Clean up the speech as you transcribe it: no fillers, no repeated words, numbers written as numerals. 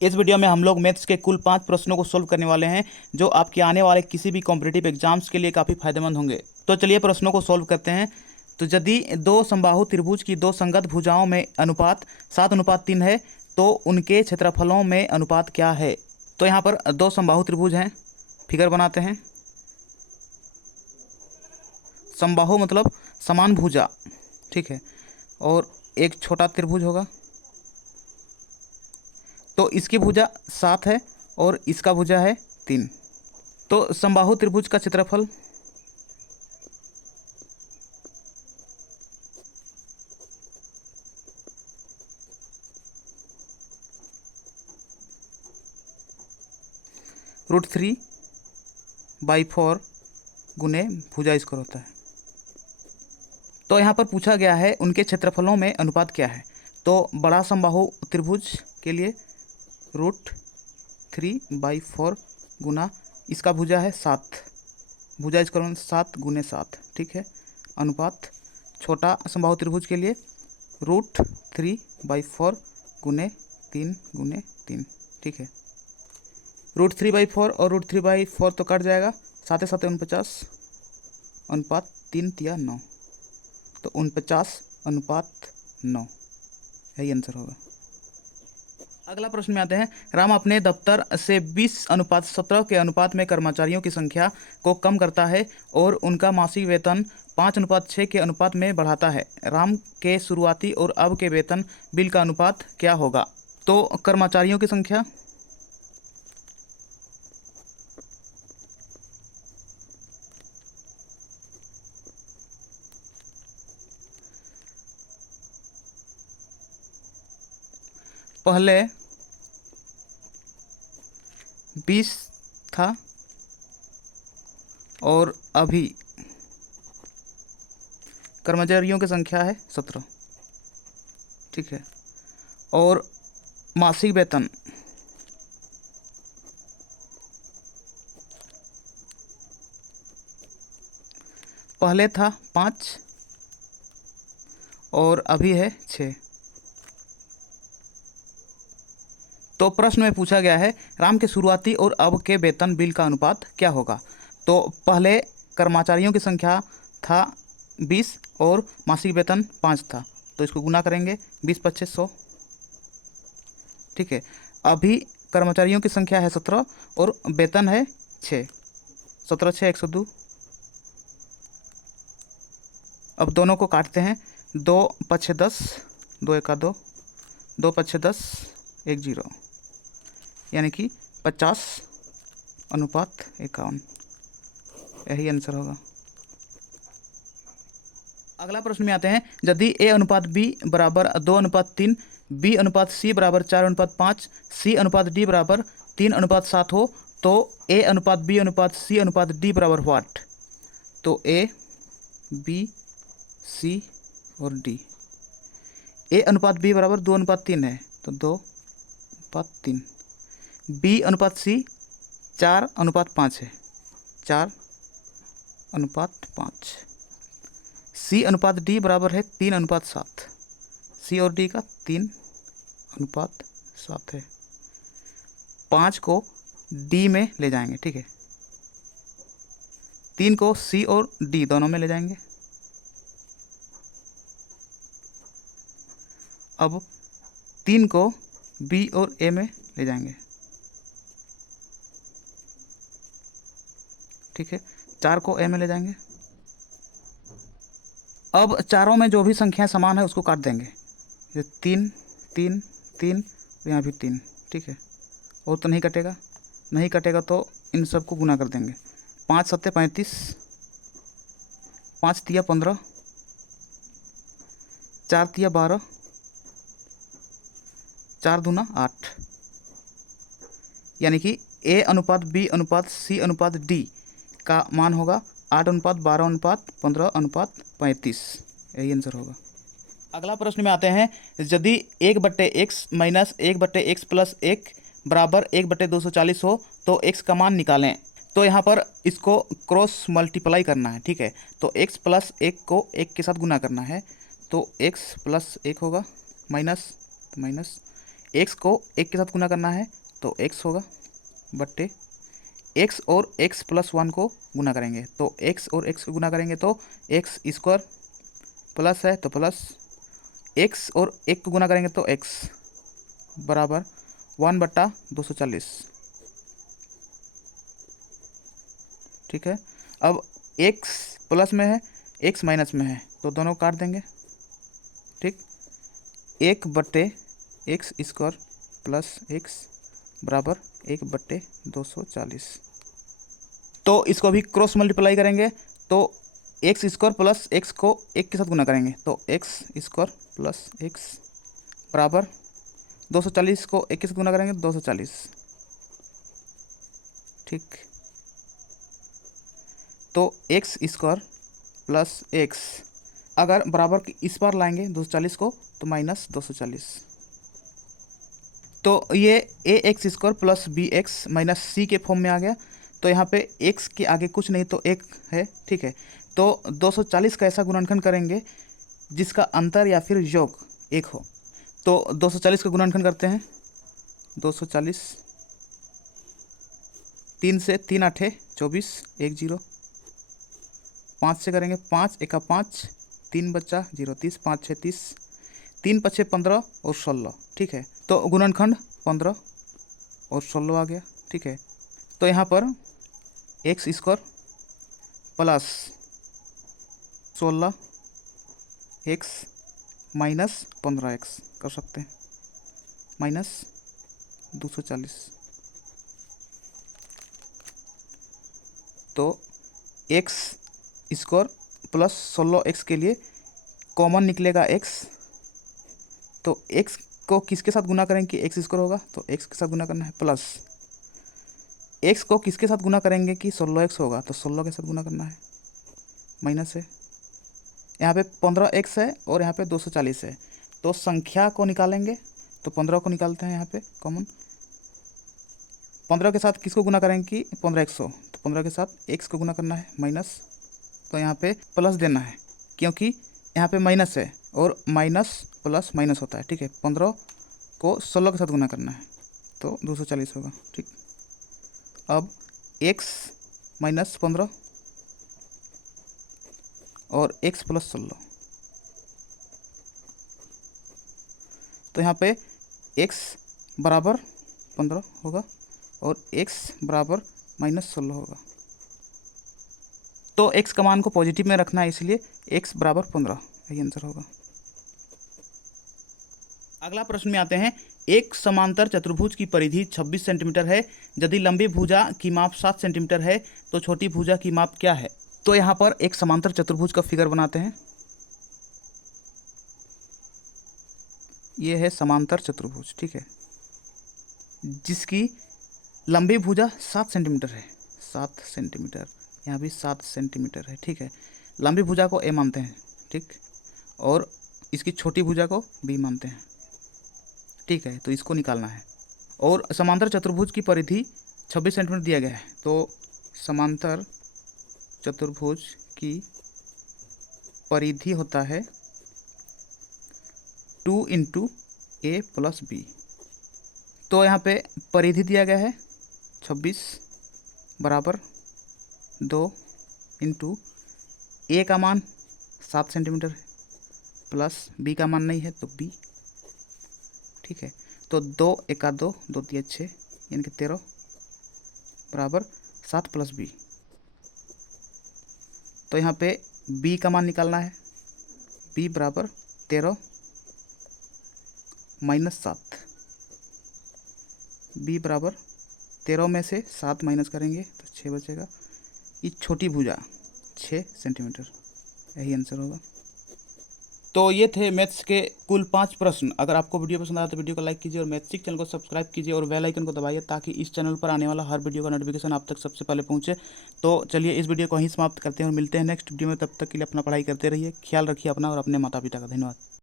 इस वीडियो में हम लोग मैथ्स के कुल 5 प्रश्नों को सोल्व करने वाले हैं, जो आपके आने वाले किसी भी कॉम्पिटिटिव एग्जाम्स के लिए काफ़ी फायदेमंद होंगे। तो चलिए प्रश्नों को सोल्व करते हैं। तो यदि दो समबाहु त्रिभुज की दो संगत भुजाओं में अनुपात 7:3 है, तो उनके क्षेत्रफलों में अनुपात क्या है। तो यहाँ पर दो समबाहु त्रिभुज हैं, फिगर बनाते हैं। समबाहु मतलब समान भुजा, ठीक है। और एक छोटा त्रिभुज होगा, तो इसकी भुजा 7 है और इसका भुजा है 3। तो समबाहु त्रिभुज का क्षेत्रफल √3/4 गुने भुजा स्क्वायर होता है। तो यहाँ पर पूछा गया है उनके क्षेत्रफलों में अनुपात क्या है। तो बड़ा समबाहु त्रिभुज के लिए √3/4 गुना इसका भुजा है 7, भुजा स्क्वायर 7 गुने 7, ठीक है। अनुपात छोटा समबाहु त्रिभुज के लिए √3/4 गुने 3 गुने 3, ठीक है। √3/4 और √3/4 तो कट जाएगा, 7 7 49, अनुपात 3:9, तो 49:9, यही आंसर होगा। अगला प्रश्न में आते हैं। राम अपने दफ्तर से 20:17 के अनुपात में कर्मचारियों की संख्या को कम करता है और उनका मासिक वेतन 5:6 के अनुपात में बढ़ाता है। राम के शुरुआती और अब के वेतन बिल का अनुपात क्या होगा। तो कर्मचारियों की संख्या पहले 20 था और अभी कर्मचारियों की संख्या है 17, ठीक है। और मासिक वेतन पहले था 5 और अभी है 6। तो प्रश्न में पूछा गया है राम के शुरुआती और अब के वेतन बिल का अनुपात क्या होगा। तो पहले कर्मचारियों की संख्या था 20 और मासिक वेतन 5 था, तो इसको गुना करेंगे 20×5 = 100, ठीक है। अभी कर्मचारियों की संख्या है 17 और वेतन है 6, 17 6 102। अब दोनों को काटते हैं, 2×5 = 10, 2 × 2, 2×5 = 10, 1 0, यानी कि 50:51, यही आंसर होगा। अगला प्रश्न में आते हैं। यदि A/B = 2:3, B/C = 4:5, C/D = 3:7 हो, तो A/B/C/D बराबर व्हाट। तो A, B, C और D। A/B = 2:3 है, तो 2:3। B/C 4:5 है, 4:5। C/D बराबर है 3:7, C और D का 3:7 है। 5 को D में ले जाएंगे, ठीक है। 3 को C और D दोनों में ले जाएंगे। अब 3 को B और A में ले जाएंगे, ठीक है। 4 को A में ले जाएंगे। अब चारों में जो भी संख्याएं समान है उसको काट देंगे। ये 3 3 3, यहाँ भी 3, ठीक है। और तो नहीं कटेगा, नहीं कटेगा तो इन सबको गुना कर देंगे। 5 7 35, 5 3 15, 4 3 12, 4 दूना 8, यानी कि A/B/C/D का मान होगा 8:12:15:35, यही आंसर होगा। अगला प्रश्न में आते हैं। यदि 1/x - 1/x + 1 बराबर 1/240 हो, तो x का मान निकालें। तो यहाँ पर इसको क्रॉस मल्टीप्लाई करना है, ठीक है। तो x + 1 को 1 के साथ गुना करना है, तो x + 1 होगा, माइनस एक्स को एक के साथ गुना करना है तो एक्स होगा बट्टे एक्स और एक्स प्लस वन को गुना करेंगे तो एक्स और एक्स को गुना करेंगे तो एक्स स्क्वायर प्लस है तो प्लस एक्स और एक को गुना करेंगे तो एक्स बराबर 1/240। ठीक है, अब एक्स प्लस में है एक्स माइनस में है तो दोनों काट देंगे। ठीक, 1/x² प्लस एक्स बराबर 1/240। तो इसको भी क्रॉस मल्टीप्लाई करेंगे तो एक्स स्क्वायर प्लस एक्स को एक के साथ गुना करेंगे तो एक्स स्क्वायर प्लस एक्स बराबर 240 को एक के साथ गुना करेंगे 240। ठीक, तो एक्स स्क्वायर प्लस एक्स अगर बराबर इस बार लाएंगे 240 को तो माइनस 240। तो ये A X square plus B X minus C के फॉर्म में आ गया। तो यहाँ पे एक्स के आगे कुछ नहीं तो एक है। ठीक है, तो 240 का ऐसा गुणनखंड करेंगे जिसका अंतर या फिर योग एक हो। तो 240 का गुणनखंड करते हैं 240 3 से 3 8 24 1 0 5 से करेंगे 5 1 5 3 बच्चा 0 30 5 6 30 3 5 15 और 16। ठीक है, तो गुणनखंड 15 और 16 आ गया। ठीक है, तो यहाँ पर x square plus 16 x minus 15 x कर सकते हैं माइनस 240। तो एक्स स्क्वायर प्लस 16 एक्स के लिए कॉमन निकलेगा एक्स। तो एक्स को किसके साथ गुना करेंगे कि एक्स स्क्वायर होगा तो एक्स के साथ गुना करना है प्लस एक्स को किसके साथ गुना करेंगे कि 16 एक्स होगा तो 16 के साथ गुना करना है माइनस है। यहाँ पे 15 एक्स है और यहाँ पे 240 है तो संख्या को निकालेंगे तो 15 को निकालते हैं यहाँ पे कॉमन। 15 के साथ किसको गुना करेंगे कि 15 एक्स हो तो 15 के साथ एक्स को गुना करना है माइनस। तो यहाँ पे प्लस देना है क्योंकि यहाँ पे माइनस है और माइनस प्लस माइनस होता है। ठीक है, 15 को 16 के साथ गुना करना है तो 240 होगा। ठीक, अब x माइनस 15 और x प्लस 16 तो यहाँ पे x बराबर 15 होगा और x बराबर माइनस 16 होगा। तो x का मान को पॉजिटिव में रखना है इसलिए x बराबर 15 यही आंसर होगा। अगला प्रश्न में आते हैं, एक समांतर चतुर्भुज की परिधि 26 सेंटीमीटर है। यदि लंबी भुजा की माप 7 सेंटीमीटर है तो छोटी भुजा की माप क्या है। तो यहाँ पर एक समांतर चतुर्भुज का फिगर बनाते हैं। ये है समांतर चतुर्भुज। ठीक है, जिसकी लंबी भुजा 7 सेंटीमीटर है 7 सेंटीमीटर, यहाँ भी 7 सेंटीमीटर है। ठीक है, लंबी भुजा को ए मानते हैं। ठीक, और इसकी छोटी भुजा को बी मानते हैं। ठीक है, तो इसको निकालना है और समांतर चतुर्भुज की परिधि 26 सेंटीमीटर दिया गया है। तो समांतर चतुर्भुज की परिधि होता है 2 × a + b। तो यहाँ पे परिधि दिया गया है 26 बराबर 2 × a का मान 7 सेंटीमीटर है प्लस b का मान नहीं है तो b। ठीक है, तो 2 × 2 2 × 6 यानी कि 13 बराबर 7 + b। तो यहाँ पे b का मान निकालना है, b बराबर 13 - 7। b बराबर 13 में से 7 माइनस करेंगे तो 6 बचेगा। ये छोटी भुजा 6 सेंटीमीटर यही आंसर होगा। तो ये थे मैथ्स के कुल 5 प्रश्न। अगर आपको वीडियो पसंद आया तो वीडियो को लाइक कीजिए और मैथ्सिक चैनल को सब्सक्राइब कीजिए और बेल आइकन को दबाइए ताकि इस चैनल पर आने वाला हर वीडियो का नोटिफिकेशन आप तक सबसे पहले पहुंचे। तो चलिए इस वीडियो को यहीं समाप्त करते हैं और मिलते हैं नेक्स्ट वीडियो में। तब तक के लिए अपना पढ़ाई करते रहिए, ख्याल रखिए अपना और अपने माता पिता का। धन्यवाद।